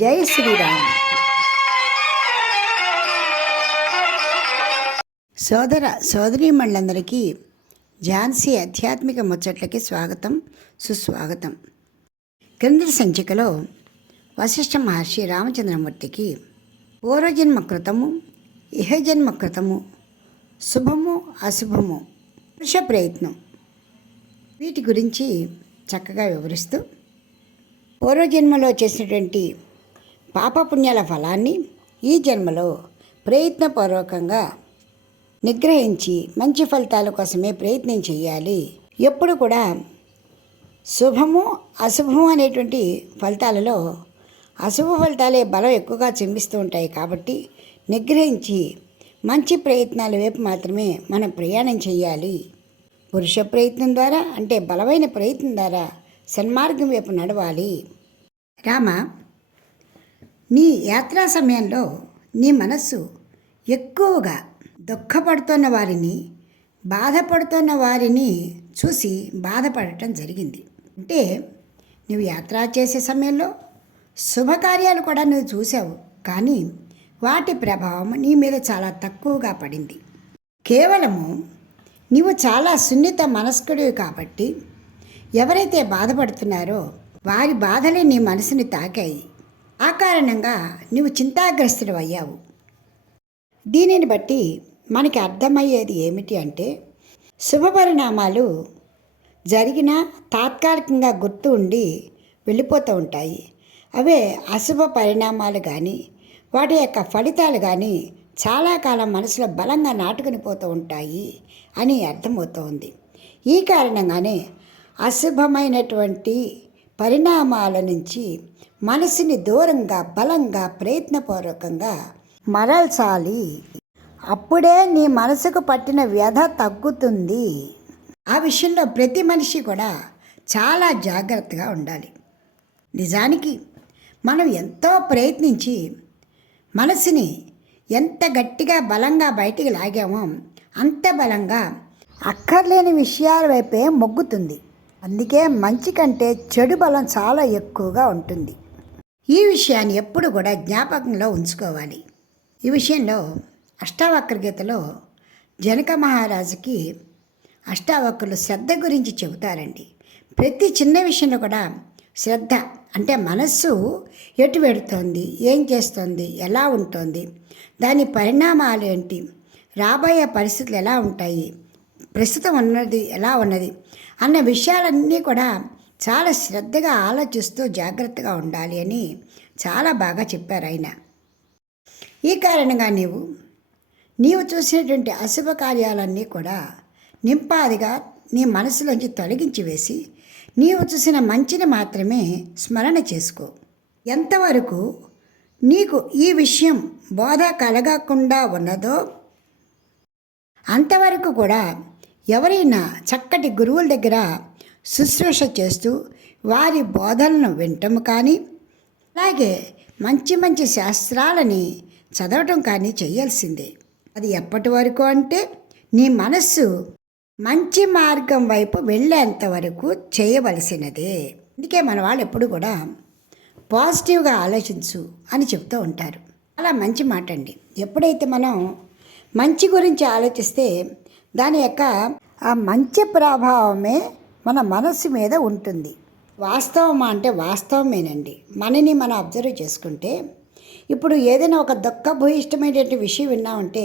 జై శ్రీరామ్. సోదర సోదరీమణులందరికీ ఝాన్సీ ఆధ్యాత్మిక ముచ్చట్లకి స్వాగతం, సుస్వాగతం. క్రిందటి సంచికలో వశిష్ఠ మహర్షి రామచంద్రమూర్తికి పూర్వజన్మ కృతము, ఇహజన్మ కృతము, శుభము అశుభము, పురుష ప్రయత్నం వీటి గురించి చక్కగా వివరిస్తూ పూర్వజన్మలో చేసినటువంటి పాపపుణ్యాల ఫలాన్ని ఈ జన్మలో ప్రయత్నపూర్వకంగా నిగ్రహించి మంచి ఫలితాల కోసమే ప్రయత్నం చేయాలి. ఎప్పుడు కూడా శుభము అశుభము అనేటువంటి ఫలితాలలో అశుభ ఫలితాలే బలం ఎక్కువగా చెందిస్తూ ఉంటాయి. కాబట్టి నిగ్రహించి మంచి ప్రయత్నాల వైపు మాత్రమే మనం ప్రయాణం చేయాలి. పురుష ప్రయత్నం ద్వారా అంటే బలమైన ప్రయత్నం ద్వారా సన్మార్గం వైపు నడవాలి. రామ, నీ యాత్రా సమయంలో నీ మనస్సు ఎక్కువగా దుఃఖపడుతున్న వారిని, బాధపడుతున్న వారిని చూసి బాధపడటం జరిగింది. అంటే నువ్వు యాత్ర చేసే సమయంలో శుభకార్యాలు కూడా నువ్వు చూసావు, కానీ వాటి ప్రభావం నీ మీద చాలా తక్కువగా పడింది. కేవలము నీవు చాలా సున్నిత మనస్కుడివి కాబట్టి ఎవరైతే బాధపడుతున్నారో వారి బాధలే నీ మనసుని తాకాయి. ఆ కారణంగా నువ్వు చింతాగ్రస్తుడు అయ్యావు. దీనిని బట్టి మనకి అర్థమయ్యేది ఏమిటి అంటే, శుభపరిణామాలు జరిగినా తాత్కాలికంగా గుర్తు ఉండి వెళ్ళిపోతూ ఉంటాయి. అవే అశుభ పరిణామాలు కానీ వాటి యొక్క ఫలితాలు కానీ చాలా కాలం మనసులో బలంగా నాటుకుని పోతూ ఉంటాయి అని అర్థమవుతోంది. ఈ కారణంగానే అశుభమైనటువంటి పరిణామాల నుంచి మనసుని దూరంగా బలంగా ప్రయత్నపూర్వకంగా మరల్చాలి. అప్పుడే నీ మనసుకు పట్టిన వ్యధ తగ్గుతుంది. ఆ విషయంలో ప్రతి మనిషి కూడా చాలా జాగ్రత్తగా ఉండాలి. నిజానికి మనం ఎంతో ప్రయత్నించి మనసుని ఎంత గట్టిగా బలంగా బయటికి లాగామో అంత బలంగా అక్కర్లేని విషయాల వైపే మొగ్గుతుంది. అందుకే మంచి కంటే చెడు బలం చాలా ఎక్కువగా ఉంటుంది. ఈ విషయాన్ని ఎప్పుడు కూడా జ్ఞాపకంలో ఉంచుకోవాలి. ఈ విషయంలో అష్టావక్ర గీతలో జనక మహారాజుకి అష్టావక్రులు శ్రద్ధ గురించి చెబుతారండి. ప్రతి చిన్న విషయంలో కూడా శ్రద్ధ అంటే మనస్సు ఎటు పెడుతోంది, ఏం చేస్తోంది, ఎలా ఉంటుంది, దాని పరిణామాలు ఏంటి, రాబోయే పరిస్థితులు ఎలా ఉంటాయి, ప్రస్తుతం ఉన్నది ఎలా ఉన్నది అన్న విషయాలన్నీ కూడా చాలా శ్రద్ధగా ఆలోచిస్తూ జాగ్రత్తగా ఉండాలి అని చాలా బాగా చెప్పారు ఆయన. ఈ కారణంగా నీవు చూసినటువంటి అశుభ కార్యాలన్నీ కూడా నింపాదిగా నీ మనసులోంచి తొలగించి వేసి నీవు చూసిన మంచిని మాత్రమే స్మరణ చేసుకో. ఎంతవరకు నీకు ఈ విషయం బోధ కలగకుండా ఉన్నదో అంతవరకు కూడా ఎవరైనా చక్కటి గురువుల దగ్గర శుశ్రూష చేస్తూ వారి బోధనలను వినటం కానీ అలాగే మంచి మంచి శాస్త్రాలని చదవటం కానీ చేయాల్సిందే. అది ఎప్పటి వరకు అంటే నీ మనస్సు మంచి మార్గం వైపు వెళ్ళేంత వరకు చేయవలసినదే. అందుకే మన వాళ్ళు ఎప్పుడు కూడా పాజిటివ్గా ఆలోచించు అని చెప్తూ ఉంటారు. అలా మంచి మాట అండి. ఎప్పుడైతే మనం మంచి గురించి ఆలోచిస్తే దాని యొక్క ఆ మంచి ప్రభావమే మన మనస్సు మీద ఉంటుంది. వాస్తవమా అంటే వాస్తవమేనండి. మనని మనం అబ్జర్వ్ చేసుకుంటే ఇప్పుడు ఏదైనా ఒక దుఃఖభూయిష్టమైనటువంటి విషయం విన్నామంటే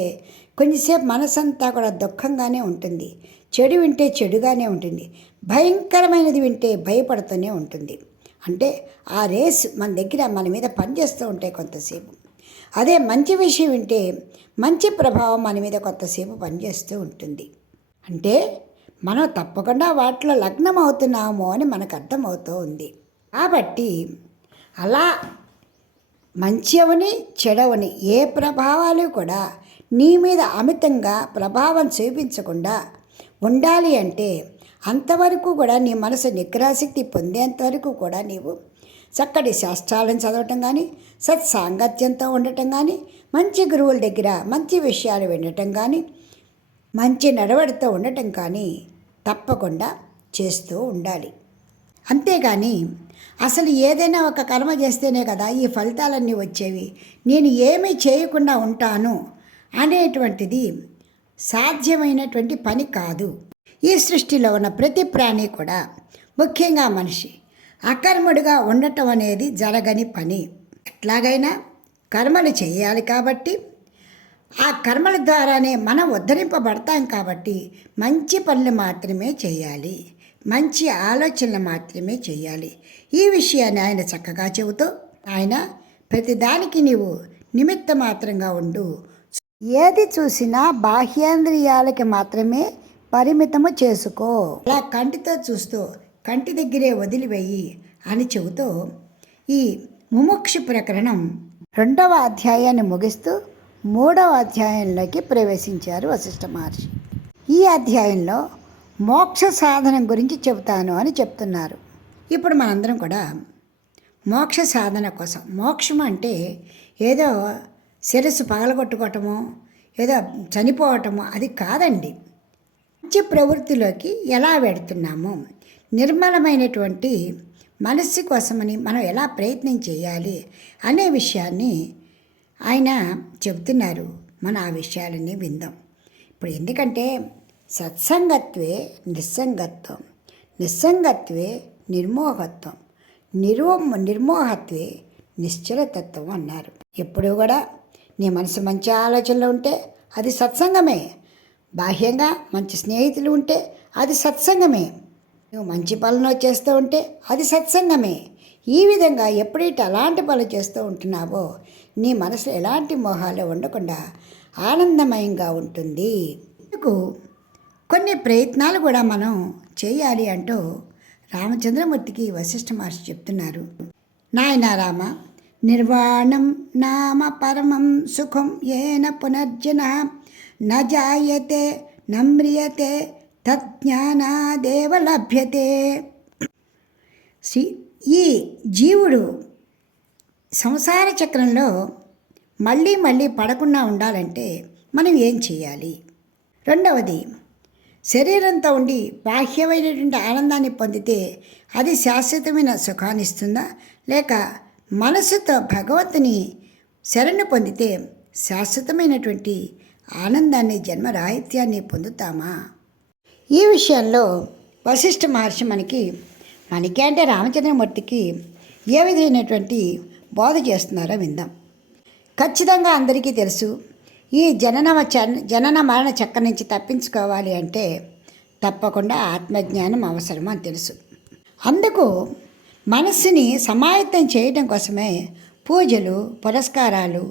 కొంచెంసేపు మనసంతా కూడా దుఃఖంగానే ఉంటుంది, చెడు వింటే చెడుగానే ఉంటుంది, భయంకరమైనది వింటే భయపడుతూనే ఉంటుంది. అంటే ఆ రేస్ మన మీద పనిచేస్తూ ఉంటాయి కొంతసేపు. అదే మంచి విషయం వింటే మంచి ప్రభావం మన మీద కొంతసేపు పనిచేస్తూ ఉంటుంది. అంటే మనం తప్పకుండా వాటిలో లగ్నం అవుతున్నాము అని మనకు అర్థమవుతూ ఉంది. కాబట్టి అలా మంచి అవని చెడవని ఏ ప్రభావాలు కూడా నీ మీద అమితంగా ప్రభావం చూపించకుండా ఉండాలి అంటే అంతవరకు కూడా నీ మనసు నిగ్రహశక్తి పొందేంతవరకు కూడా నీవు చక్కటి శాస్త్రాలను చదవటం కానీ, సత్సాంగత్యంతో ఉండటం కానీ, మంచి గురువుల దగ్గర మంచి విషయాలు వినటం కానీ, మంచి నడవడితో ఉండటం కానీ తప్పకుండా చేస్తూ ఉండాలి. అంతేగాని అసలు ఏదైనా ఒక కర్మ చేస్తేనే కదా ఈ ఫలితాలన్నీ వచ్చేవి, నేను ఏమీ చేయకుండా ఉంటాను అనేటువంటిది సాధ్యమైనటువంటి పని కాదు. ఈ సృష్టిలో ఉన్న ప్రతి ప్రాణి కూడా, ముఖ్యంగా మనిషి, అకర్ముడుగా ఉండటం అనేది జరగని పని. ఎట్లాగైనా కర్మలు చేయాలి కాబట్టి, ఆ కర్మల ద్వారానే మనం ఉద్ధరింపబడతాం కాబట్టి మంచి పనులు మాత్రమే చేయాలి, మంచి ఆలోచనలు మాత్రమే చేయాలి. ఈ విషయాన్ని ఆయన చక్కగా చెబుతూ, ఆయన ప్రతిదానికి నీవు నిమిత్త మాత్రంగా ఉండు, ఏది చూసినా బాహ్యేంద్రియాలకి మాత్రమే పరిమితము చేసుకో, అలా కంటితో చూస్తూ కంటి దగ్గరే వదిలివేయి అని చెబుతూ ఈ ముముక్షు ప్రకరణం 2వ అధ్యాయాన్ని ముగిస్తూ 3వ అధ్యాయంలోకి ప్రవేశించారు వశిష్ఠ మహర్షి. ఈ అధ్యాయంలో మోక్ష సాధనం గురించి చెబుతాను అని చెప్తున్నారు. ఇప్పుడు మనందరం కూడా మోక్ష సాధన కోసం, మోక్షం అంటే ఏదో శిరస్సు పగలగొట్టుకోవటము, ఏదో చనిపోవటము, అది కాదండి. మంచి ప్రవృత్తిలోకి ఎలా వెడుతున్నాము, నిర్మలమైనటువంటి మనస్సు కోసమని మనం ఎలా ప్రయత్నం చేయాలి అనే విషయాన్ని ఆయన చెబుతున్నారు. మనం ఆ విషయాలన్నీ విందాం ఇప్పుడు. ఎందుకంటే సత్సంగత్వే నిస్సంగత్వం, నిస్సంగత్వే నిర్మోహత్వం, నిర్మోహత్వే నిశ్చలతత్వం అన్నారు. ఎప్పుడూ కూడా నీ మనసు మంచి ఆలోచనలు ఉంటే అది సత్సంగమే, బాహ్యంగా మంచి స్నేహితులు ఉంటే అది సత్సంగమే, నువ్వు మంచి పనులు చేస్తూ ఉంటే అది సత్సంగమే. ఈ విధంగా ఎప్పుడైతే అలాంటి పనులు చేస్తూ ఉంటున్నావో నీ మనసు ఎలాంటి మోహాలు ఉండకుండా ఆనందమయంగా ఉంటుంది. అందుకు కొన్ని ప్రయత్నాలు కూడా మనం చేయాలి అంటూ రామచంద్రమూర్తికి వశిష్ఠ మహర్షి చెప్తున్నారు. నాయనా రామ, నిర్వాణం నామ పరమం సుఖం ఏన పునర్జన న జాయతే నమ్రియతే తజ్ఞానాదేవ లభ్యతే. ఈ జీవుడు సంసార చక్రంలో మళ్ళీ మళ్ళీ పడకుండా ఉండాలంటే మనం ఏం చేయాలి? రెండవది, శరీరంతో ఉండి బాహ్యమైనటువంటి ఆనందాన్ని పొందితే అది శాశ్వతమైన సుఖాన్ని ఇస్తుందా, లేక మనసుతో భగవంతుని శరణు పొందితే శాశ్వతమైనటువంటి ఆనందాన్ని, జన్మరాహిత్యాన్ని పొందుతామా? ఈ విషయంలో వశిష్ఠ మహర్షి మనకి అంటే రామచంద్రమూర్తికి ఏ విధమైనటువంటి బోధ చేస్తున్నారో విందాం. ఖచ్చితంగా అందరికీ తెలుసు, ఈ జనన మరణ చక్రం నుంచి తప్పించుకోవాలి అంటే తప్పకుండా ఆత్మజ్ఞానం అవసరం అని తెలుసు. అందుకు మనస్సుని సమాయత్తం చేయడం కోసమే పూజలు, పురస్కారాలు,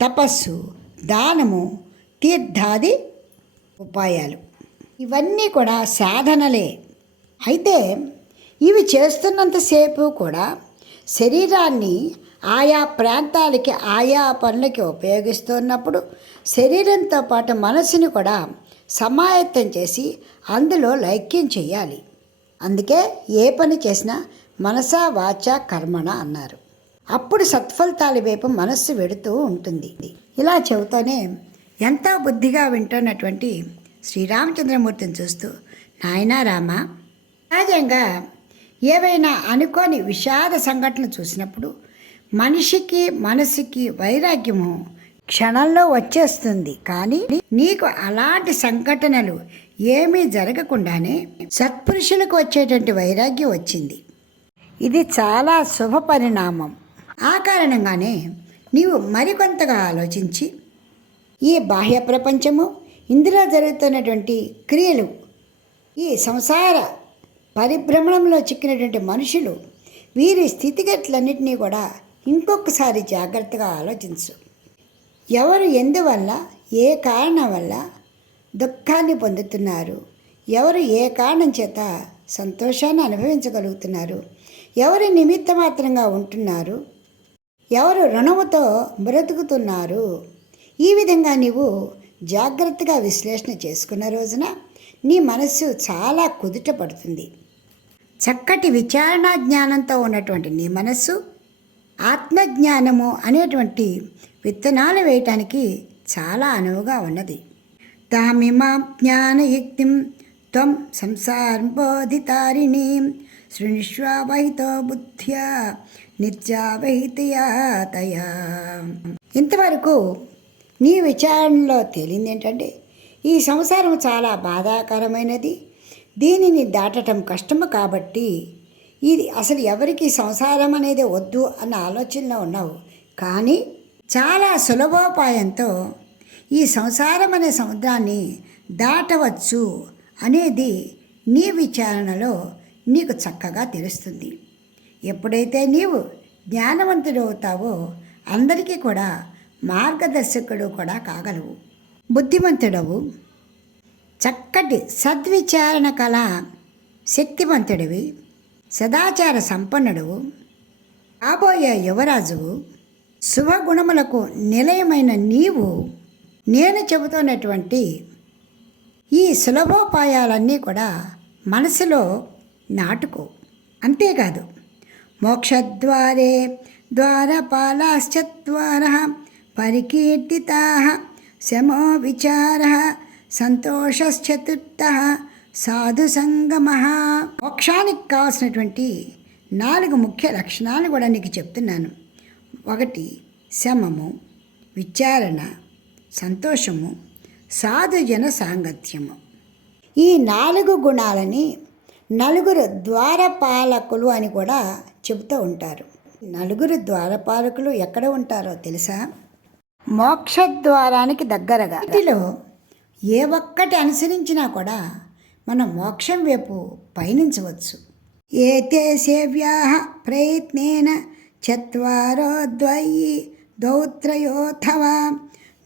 తపస్సు, దానము, తీర్థాది ఉపాయాలు, ఇవన్నీ కూడా సాధనలే. అయితే ఇవి చేస్తున్నంతసేపు కూడా శరీరాన్ని ఆయా ప్రాంతాలకి, ఆయా పనులకి ఉపయోగిస్తున్నప్పుడు శరీరంతో పాటు మనసుని కూడా సమాయత్తం చేసి అందులో లైక్యం చేయాలి. అందుకే ఏ పని చేసినా మనసా వాచ కర్మణ అన్నారు. అప్పుడు సత్ఫలితాల వైపు మనస్సు వెడుతూ ఉంటుంది. ఇలా చెబుతూనే ఎంతో బుద్ధిగా వింటున్నటువంటి శ్రీరామచంద్రమూర్తిని చూస్తూ, నాయనా రామ, సహజంగా ఏవైనా అనుకోని విషాద సంఘటనలు చూసినప్పుడు మనిషికి మనసుకి వైరాగ్యము క్షణంలో వచ్చేస్తుంది. కానీ నీకు అలాంటి సంఘటనలు ఏమీ జరగకుండానే సత్పురుషులకు వచ్చేటువంటి వైరాగ్యం వచ్చింది. ఇది చాలా శుభ పరిణామం. ఆ కారణంగానే నీవు మరికొంతగా ఆలోచించి ఈ బాహ్య ప్రపంచము, ఇందులో జరుగుతున్నటువంటి క్రియలు, ఈ సంసార పరిభ్రమణంలో చిక్కినటువంటి మనుషులు, వీరి స్థితిగతులన్నింటినీ కూడా ఇంకొకసారి జాగ్రత్తగా ఆలోచించు. ఎవరు ఎందువల్ల, ఏ కారణం వల్ల దుఃఖాన్ని పొందుతున్నారు, ఎవరు ఏ కారణం చేత సంతోషాన్ని అనుభవించగలుగుతున్నారు, ఎవరు నిమిత్త మాత్రంగా ఉంటున్నారు, ఎవరు రుణముతో బ్రతుకుతున్నారు, ఈ విధంగా నీవు జాగ్రత్తగా విశ్లేషణ చేసుకున్న రోజున నీ మనస్సు చాలా కుదుట పడుతుంది. చక్కటి విచారణ జ్ఞానంతో ఉన్నటువంటి నీ మనస్సు ఆత్మజ్ఞానము అనేటువంటి విత్తనాలు వేయటానికి చాలా అనువుగా ఉన్నది. తామిమా జ్ఞానయుక్తిం త్వం సంసారం బోధితారిణీం శృణుష్వావహితో బుద్ధ్యా నిత్యావహితయా తయా. ఇంతవరకు నీ విచారణలో తేలింది ఏంటంటే ఈ సంసారం చాలా బాధాకరమైనది, దీనిని దాటడం కష్టము. కాబట్టి ఇది అసలు ఎవరికి సంసారం అనేది వద్దు అన్న ఆలోచనలో ఉన్నావు. కానీ చాలా సులభోపాయంతో ఈ సంసారం అనే సముద్రాన్ని దాటవచ్చు అనేది నీ విచారణలో నీకు చక్కగా తెలుస్తుంది. ఎప్పుడైతే నీవు జ్ఞానవంతుడు అవుతావో అందరికీ కూడా మార్గదర్శకుడు కూడా కాగలవు. బుద్ధిమంతుడవు, చక్కటి సద్విచారణ కళ శక్తివంతుడివి, సదాచార సంపన్నుడువు, కాబోయే యువరాజువు, శుభగుణములకు నిలయమైన నీవు నేను చెబుతున్నటువంటి ఈ సులభోపాయాలన్నీ కూడా మనసులో నాటుకో. అంతేకాదు, మోక్షద్వారే ద్వారపాలాశ్చత్వారః పరికీర్తితాః శమో విచారః సంతోషశ్చతుర్థః సాధు సంగమః. మోక్షానికి కావాల్సినటువంటి 4 ముఖ్య లక్షణాలు కూడా నీకు చెప్తున్నాను. 1 శమము, విచారణ, సంతోషము, సాధుజన సాంగత్యము. ఈ 4 గుణాలని 4 ద్వారపాలకులు అని కూడా చెబుతూ ఉంటారు. 4 ద్వారపాలకులు ఎక్కడ ఉంటారో తెలుసా? మోక్షద్వారానికి దగ్గరగా. వీటిలో ఏ ఒక్కటి అనుసరించినా కూడా మనం మోక్షం వైపు పయనించవచ్చు. ఏతే సేవ్యాః ప్రయత్నేన చత్వారో ద్వౌత్రయోథవా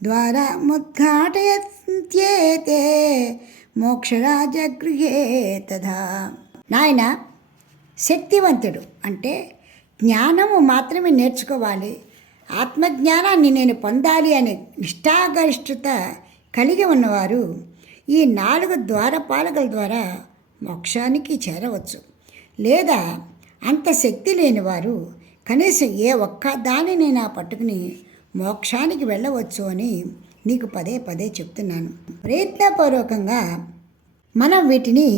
ద్వారముద్ఘాటయంత్యేతే మోక్షరాజగృహే తథా. నాయన, శక్తివంతుడు అంటే జ్ఞానము మాత్రమే నేర్చుకోవాలి, ఆత్మజ్ఞానాన్ని నేను పొందాలి అనే నిష్ఠాగరిష్ఠత కలిగి ఉన్నవారు ఈ 4 ద్వారపాలకుల ద్వారా మోక్షానికి చేరవచ్చు. లేదా అంత శక్తి లేని వారు కనీసం ఏ ఒక్క దానినైనా పట్టుకుని మోక్షానికి వెళ్ళవచ్చు అని నీకు పదే పదే చెప్తున్నాను. ప్రయత్నపూర్వకంగా మనం వీటిని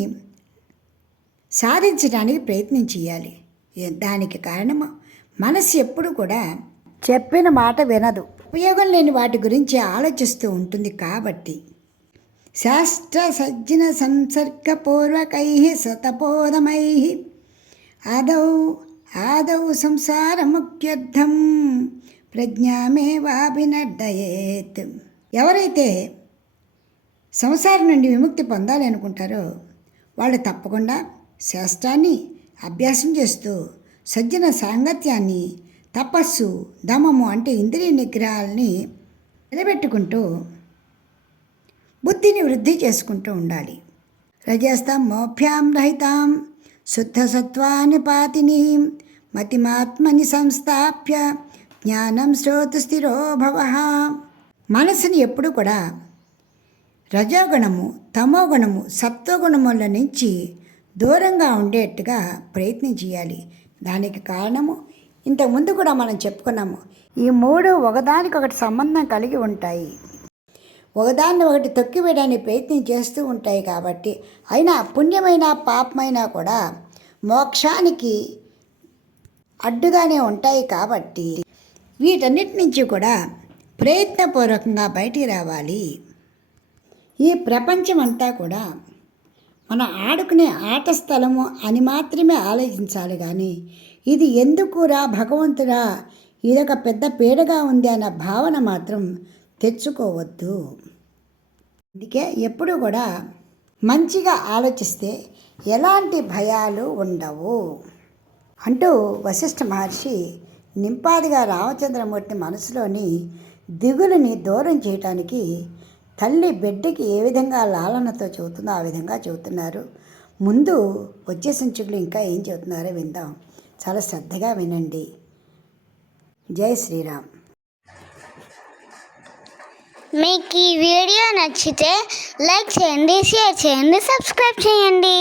సాధించడానికి ప్రయత్నం చేయాలి. దానికి కారణము మనసు ఎప్పుడు కూడా చెప్పిన మాట వినదు, ఉపయోగం లేని వాటి గురించి ఆలోచిస్తూ ఉంటుంది. కాబట్టి శాస్త్ర సజ్జన సంసర్గపూర్వకై సతపోధమై ఆదౌ సంసారముఖ్యర్థం ప్రజ్ఞామేవాభినర్దయేత్. ఎవరైతే సంసారం నుండి విముక్తి పొందాలి అనుకుంటారో వాళ్ళు తప్పకుండా శాస్త్రాన్ని అభ్యాసం చేస్తూ సజ్జన సాంగత్యాన్ని, తపస్సు, దమము అంటే ఇంద్రియ నిగ్రహాలని నిలబెట్టుకుంటూ బుద్ధిని వృద్ధి చేసుకుంటూ ఉండాలి. రజస్తం మోభ్యాం రహితాం శుద్ధసత్వానిపాతిని మతిమాత్మని సంస్థాప్య జ్ఞానం శ్రోతు స్థిరో భవః. మనసుని ఎప్పుడు కూడా రజోగుణము, తమోగుణము, సత్వగుణముల నుంచి దూరంగా ఉండేట్టుగా ప్రయత్నం చేయాలి. దానికి కారణము ఇంతకుముందు కూడా మనం చెప్పుకున్నాము. ఈ 3 ఒకదానికొకటి సంబంధం కలిగి ఉంటాయి, ఒకదాన్ని ఒకటి తొక్కివేయడానికి ప్రయత్నం చేస్తూ ఉంటాయి. కాబట్టి అయినా పుణ్యమైన పాపమైనా కూడా మోక్షానికి అడ్డుగానే ఉంటాయి. కాబట్టి వీటన్నిటి నుంచి కూడా ప్రయత్నపూర్వకంగా బయటికి రావాలి. ఈ ప్రపంచం అంతా కూడా మనం ఆడుకునే ఆట స్థలము అని మాత్రమే ఆలోచించాలి. కానీ ఇది ఎందుకురా భగవంతుడా, ఇదొక పెద్ద పీడగా ఉంది అన్న భావన మాత్రం తెచ్చుకోవద్దు. అందుకే ఎప్పుడు కూడా మంచిగా ఆలోచిస్తే ఎలాంటి భయాలు ఉండవు అంటూ వశిష్ఠ మహర్షి నింపాదిగా రామచంద్రమూర్తి మనసులోని దిగులుని దూరం చేయటానికి తల్లి బిడ్డకి ఏ విధంగా లాలనతో చెబుతుందో ఆ విధంగా చెబుతున్నారు. ముందు వచ్చే సంచుకులు ఇంకా ఏం చెబుతున్నారో విందాం. చాలా శ్రద్ధగా వినండి. జై శ్రీరామ్. మీకు ఈ వీడియో నచ్చితే లైక్ చేయండి, షేర్ చేయండి, సబ్స్క్రైబ్ చేయండి.